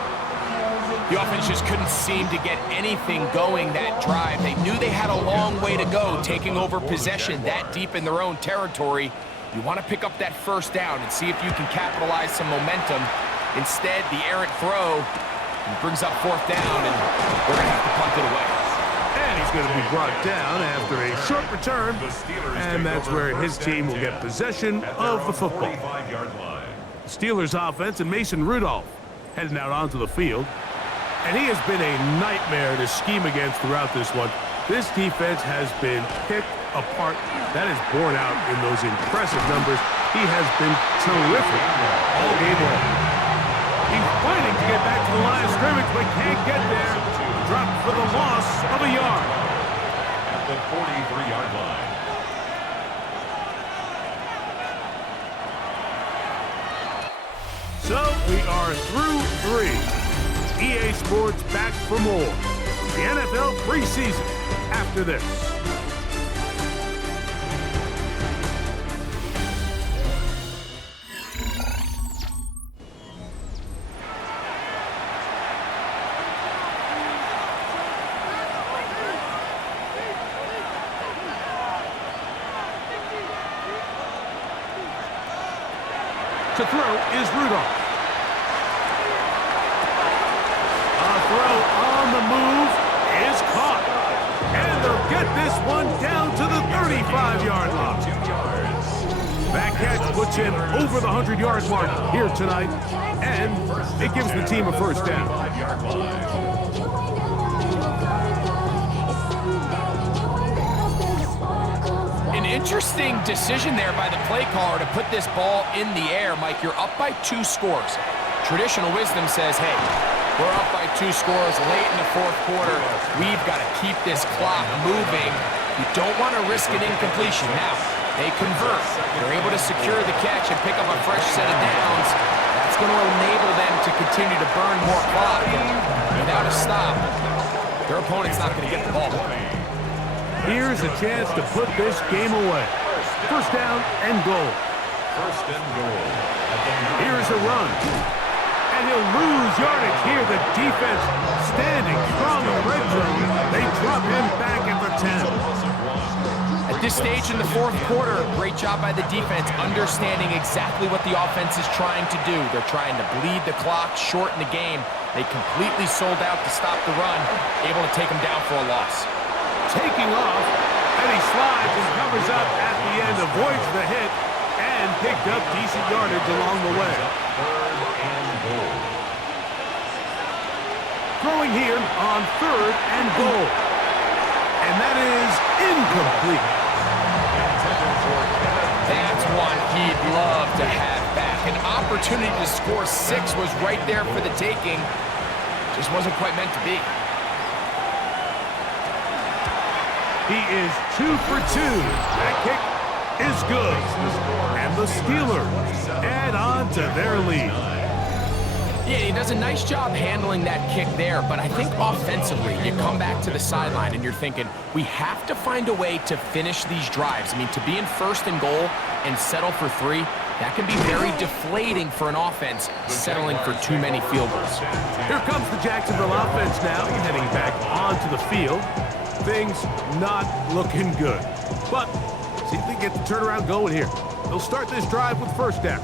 The offense just couldn't seem to get anything going that drive. They knew they had a long way to go, taking over possession that deep in their own territory. You want to pick up that first down and see if you can capitalize some momentum. Instead, the errant throw brings up fourth down, and we're going to have to punt it away. And he's going to be brought down after a short return, and that's where his team will get possession of the football. Steelers offense and Mason Rudolph heading out onto the field. And he has been a nightmare to scheme against throughout this one. This defense has been picked apart. That is borne out in those impressive numbers. He has been terrific all game long. He's fighting to get back to the line of scrimmage, but can't get there. Dropped for the loss of a yard. At the 43-yard line. So we are through 3. EA Sports back for more. The NFL preseason after this. To throw is Rudolph. Throw on the move is caught. And they'll get this one down to the 35-yard line. That catch puts him over the 100-yard mark here tonight, and it gives the team a first down. An interesting decision there by the play caller to put this ball in the air. Mike, you're up by 2 scores. Traditional wisdom says, hey, we're up by 2 scores late in the fourth quarter. We've got to keep this clock moving. You don't want to risk an incompletion. Now, they convert. They're able to secure the catch and pick up a fresh set of downs. That's going to enable them to continue to burn more clock. And without a stop, their opponent's not going to get the ball. Here's a chance to put this game away. First down and goal. First and goal. Here's a run. And he'll lose yardage here. The defense standing strong in the red zone. They drop him back at the 10. At this stage in the fourth quarter, great job by the defense understanding exactly what the offense is trying to do. They're trying to bleed the clock, shorten the game. They completely sold out to stop the run, able to take them down for a loss. Taking off, and he slides and covers up at the end, avoids the hit, and picked up decent yardage along the way. Third and goal. Throwing here on third and goal. And that is incomplete. That's one he'd love to have back. An opportunity to score 6 was right there for the taking. Just wasn't quite meant to be. He is 2 for 2. That kick is good. And the Steelers add on to their lead. Yeah, he does a nice job handling that kick there, but I think offensively, you come back to the sideline and you're thinking, we have to find a way to finish these drives. I mean, to be in first and goal and settle for 3, that can be very deflating for an offense, settling for too many field goals. Here comes the Jacksonville offense now, heading back onto the field. Things not looking good. But see if they get the turnaround going here. They'll start this drive with first down.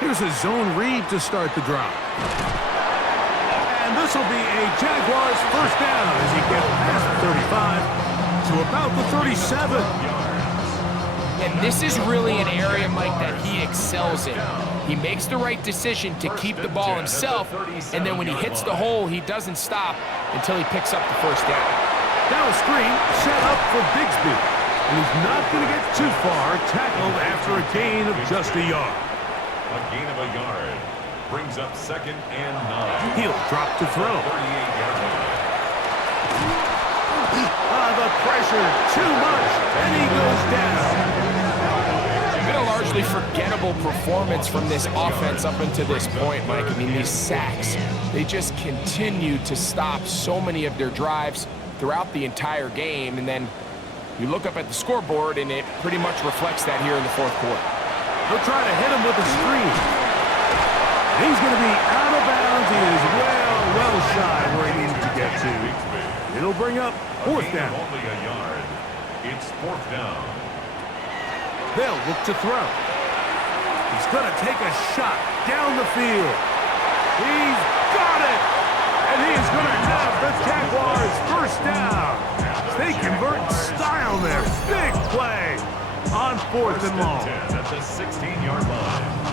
Here's a zone read to start the drive. And this will be a Jaguars first down as he gets past the 35 to about the 37. And this is really an area, Mike, that he excels in. He makes the right decision to keep the ball himself, and then when he hits the hole, he doesn't stop until he picks up the first down. Now a screen set up for Bigsby. And he's not going to get too far, tackled after a gain of just a yard. A gain of a yard brings up 2nd and 9. He'll drop to throw. 38-yard line. The pressure, too much, and he goes down. Been a largely forgettable performance from this offense up until this point, Mike. I mean, these sacks, they just continue to stop so many of their drives throughout the entire game, and then you look up at the scoreboard, and it pretty much reflects that here in the fourth quarter. He'll try to hit him with a screen. He's going to be out of bounds. He is well shy where he needs to get to. It'll bring up fourth down. Only a yard. It's 4th down. They'll look to throw. He's going to take a shot down the field. He's got it! And he is going to have the Jaguars first down. They convert in style there. Big play on 4th and long. 10 at the 16-yard line.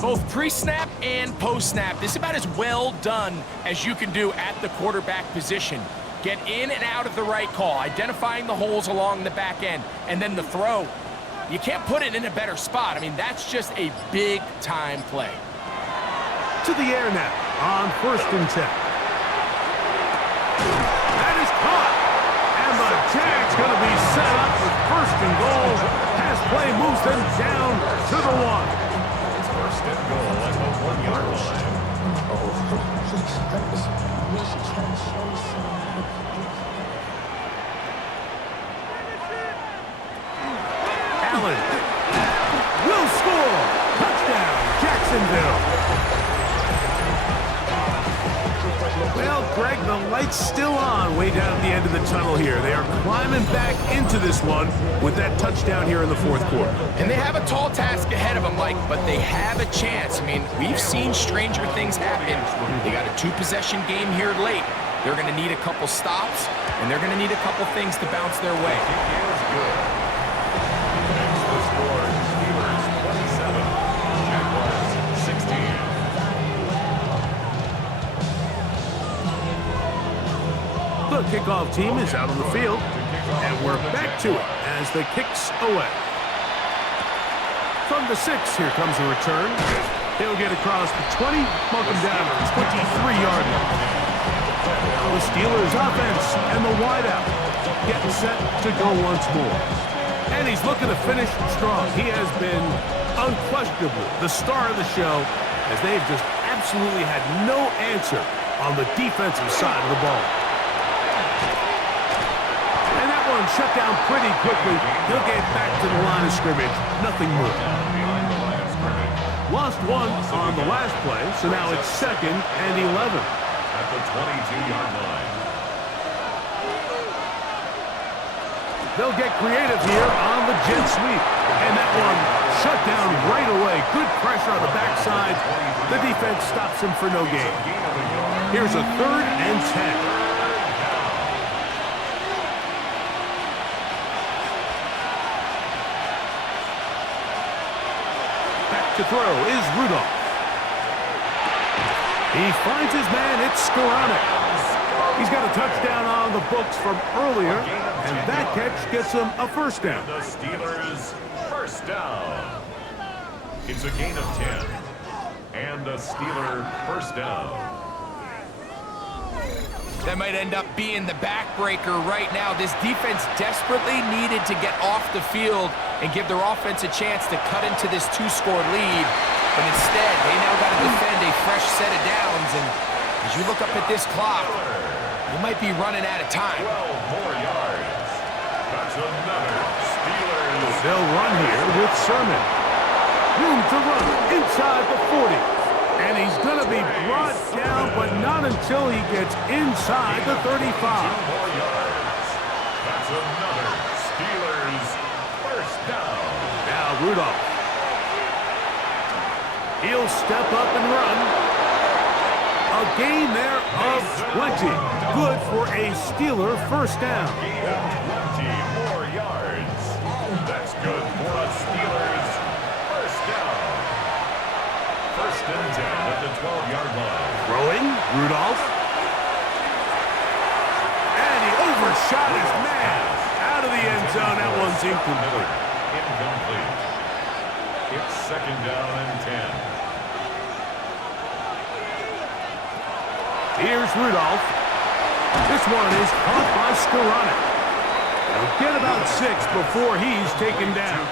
Both pre-snap and post-snap, this is about as well done as you can do at the quarterback position. Get in and out of the right call, identifying the holes along the back end, and then the throw. You can't put it in a better spot. I mean, that's just a big-time play. To the air now on 1st and 10. That is caught. And the Jags going to be set up with 1st and goal. Pass play moves them down to the 1. First and goal at the 1-yard line. Allen will score. Touchdown, Jacksonville. Well, Greg, the light's still on way down at the end of the tunnel here. They are climbing back into this one with that touchdown here in the fourth quarter. And they have a tall task ahead of them, Mike, but they have a chance. I mean, we've seen stranger things happen. They got a 2-possession game here late. They're going to need a couple stops, and they're going to need a couple things to bounce their way. Is good. Next, the score, Steelers 27, Jaguars 16. The kickoff team is out on the field, and we're back to it as the kick's away. From the 6, here comes a return. He'll get across the 20, mark him down at the 23-yard line. The Steelers offense and the wideout getting set to go once more. And he's looking to finish strong. He has been unquestionably the star of the show as they've just absolutely had no answer on the defensive side of the ball. And that one shut down pretty quickly. He'll get back to the line of scrimmage. Nothing more. Lost one on the last play, so now it's 2nd and 11. At the 22-yard line. They'll get creative here on the jet sweep. And that one shut down right away. Good pressure on the backside. The defense stops him for no gain. Here's a 3rd and 10. To throw is Rudolph. He finds his man, it's Skoranek. He's got a touchdown on the books from earlier, and that catch gets him a first down. The Steelers first down. It's a gain of 10. And a Steeler first down. That might end up being the backbreaker right now. This defense desperately needed to get off the field and give their offense a chance to cut into this 2-score lead. But instead, they now got to defend a fresh set of downs. And as you look up at this clock, you might be running out of time. 12 more yards. That's another Steelers. They'll run here with Sermon. Room to run inside the 40. And he's going to be brought down, but not until he gets inside the 35. 2 more yards. That's another Steelers first down. Now Rudolph. He'll step up and run. A gain there of 20. Good for a Steeler first down. Gain of 20 more yards. That's good for a Steelers first down. First and 10 at the 12-yard line. Throwing, Rudolph. And he overshot his man. Out of the end zone, that one's incomplete. Incomplete. It's second down and 10. Here's Rudolph. This one is caught by Skoranek. They'll get about 6 before he's taken down.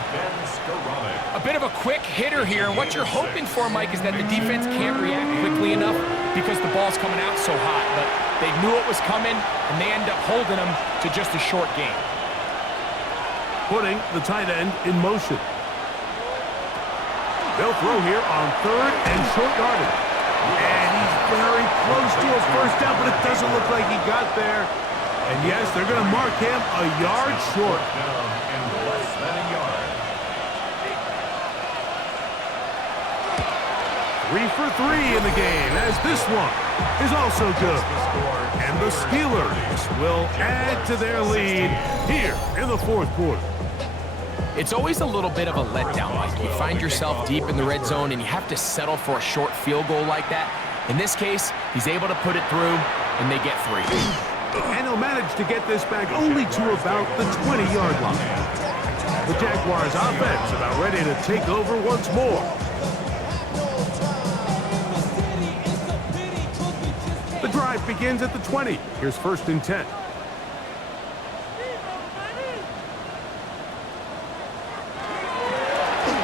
A bit of a quick hitter here, and what you're hoping for, Mike, is that the defense can't react quickly enough because the ball's coming out so hot. But they knew it was coming, and they end up holding him to just a short gain. Putting the tight end in motion. They'll throw here on 3rd and short yardage. And he's very close to a first down, but it doesn't look like he got there. And yes, they're going to mark him a yard short. Down in less than a yard. 3 for 3 in the game, as this one is also good. And the Steelers will add to their lead here in the 4th quarter. It's always a little bit of a letdown, Mike. You find yourself deep in the red zone, and you have to settle for a short field goal like that. In this case, he's able to put it through, and they get 3. And he'll manage to get this back only to about the 20-yard line. The Jaguars offense about ready to take over once more. The drive begins at the 20. Here's 1st and 10.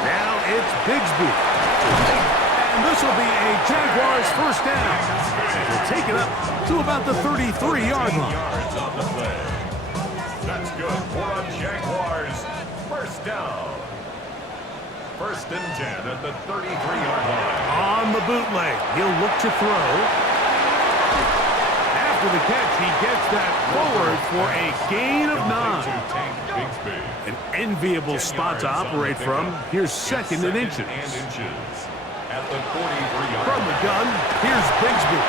Now it's Bigsby. And this will be a Jaguars first down. We'll take it up to about the 33-yard line. Yards on the play. That's good for a Jaguars first down. First and 10 at the 33-yard line. On the bootleg, he'll look to throw. After the catch, he gets that forward for a gain of 9. To Tank Bigsby. An enviable spot to operate from. Here's 2nd and inches. At the 43-yard From the gun, here's Bigsby.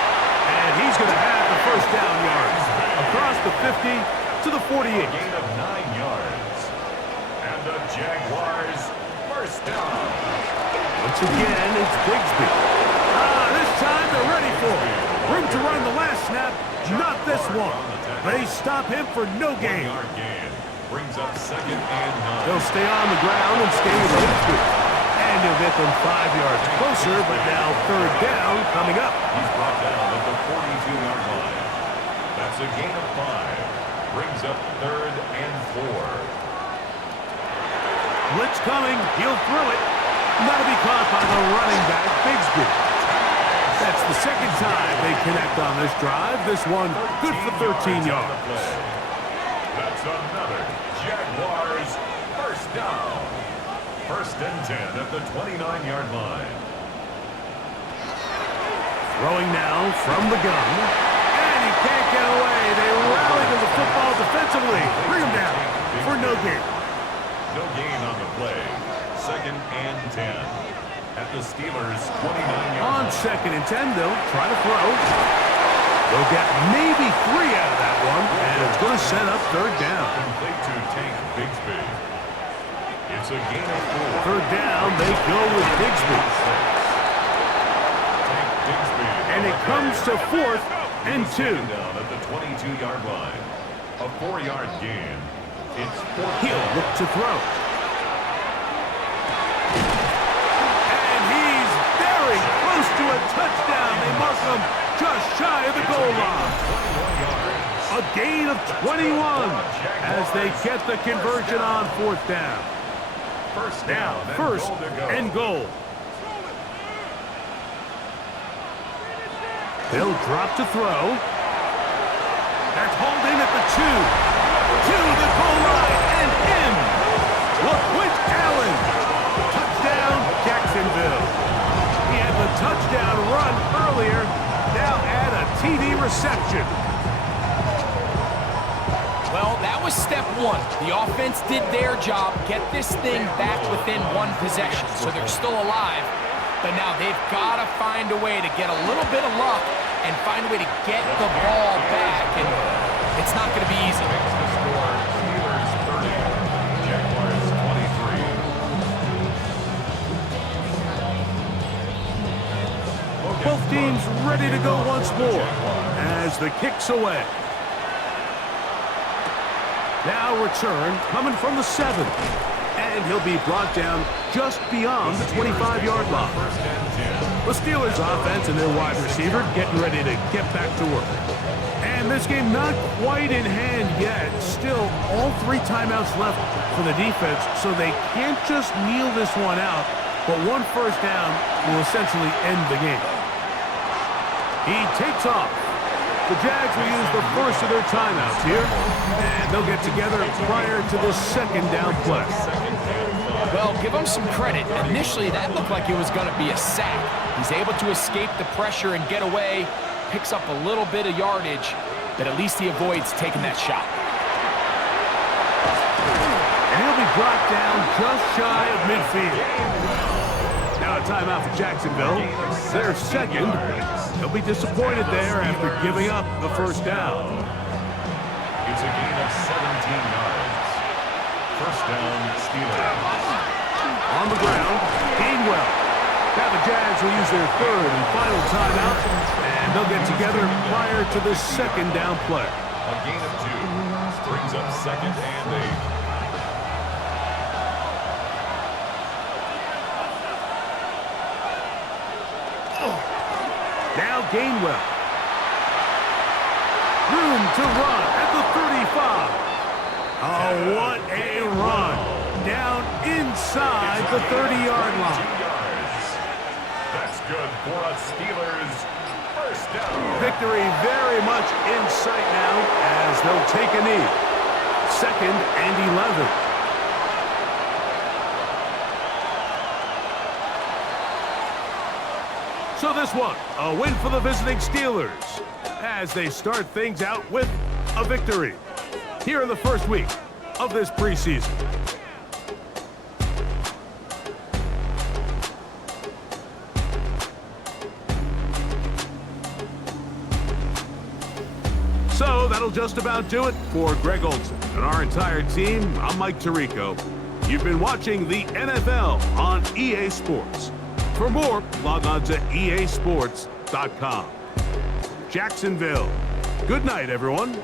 And he's going to have the first down yards. Across the 50 to the 48. gain of 9 yards. And the Jaguars first down. Once again, it's Bigsby. This time they're ready for it. Room to run the last snap, not this one. They stop him for no gain. 1-yard gain. Brings up second and 9. They'll stay on the ground and stay with Bigsby. And he'll get them 5 yards closer, but now 3rd down coming up. He's brought down at the 42-yard line. That's a gain of 5. Brings up 3rd and 4. Blitz coming, he'll throw it. That'll be caught by the running back, Bigsby. That's the 2nd time they connect on this drive. This one good for 13 yards. That's another Jaguars first down. First and 10 at the 29-yard line. Throwing now from the gun. And he can't get away. They rally to the football defensively. Bring him down for no gain. No gain on the play. Second and 10 at the Steelers' 29-yard On line. 2nd and 10, they'll try to throw. They'll get maybe 3 out of that one, and it's going to set up 3rd down. Complete to Tank Bigsby. It's a gain of 4. 3rd down, they go with Bigsby. Tank Bigsby. And it comes to 4th and 2. Down at the 22-yard line. A 4-yard gain. It's 4th. He'll look to throw. And he's very close to a touchdown. They mark him just shy of the goal line. 21 yards. A gain of 21 as they get the conversion on 4th down. First Now, down. 1st and goal. They'll drop to throw. That's holding at the 2. To the goal line and in. LaQuint Allen. Touchdown, Jacksonville. interception. Well, that was step one. The offense did their job, get this thing back within one possession, so they're still alive. But now they've got to find a way to get a little bit of luck and find a way to get the ball back, and it's not going to be easy. The score, Steelers 30, Jaguars 23. Both teams ready to go once more as the kick's away. Now return coming from the 7. And he'll be brought down just beyond the 25-yard line. The Steelers offense and their wide receiver getting ready to get back to work. And this game not quite in hand yet. Still, all 3 timeouts left for the defense, so they can't just kneel this one out. But one first down will essentially end the game. He takes off. The Jags will use the first of their timeouts here, and they'll get together prior to the second down play. Well, give him some credit. Initially, that looked like it was going to be a sack. He's able to escape the pressure and get away, picks up a little bit of yardage, but at least he avoids taking that shot. And he'll be brought down just shy of midfield. Now a timeout for Jacksonville. Their second. They'll be disappointed there after giving up the first down. It's a gain of 17 yards. First down, Steelers. On the ground, Gainwell. Now the Jags will use their third and final timeout, and they'll get together prior to the second down play. A gain of 2 brings up second and 8. Now Gainwell. Room to run at the 35. Oh, what a run. Down inside the 30-yard line. 2 yards. That's good for a Steelers first down. Victory very much in sight now as they'll take a knee. Second and 11. So this one, a win for the visiting Steelers as they start things out with a victory here in the first week of this preseason. So that'll just about do it for Greg Olson and our entire team. I'm Mike Tirico. You've been watching the NFL on EA Sports. For more, log on to easports.com. Jacksonville. Good night, everyone.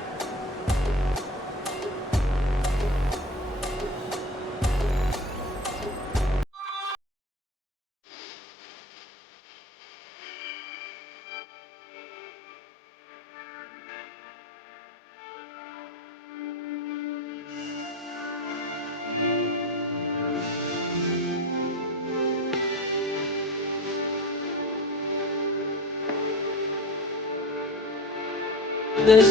This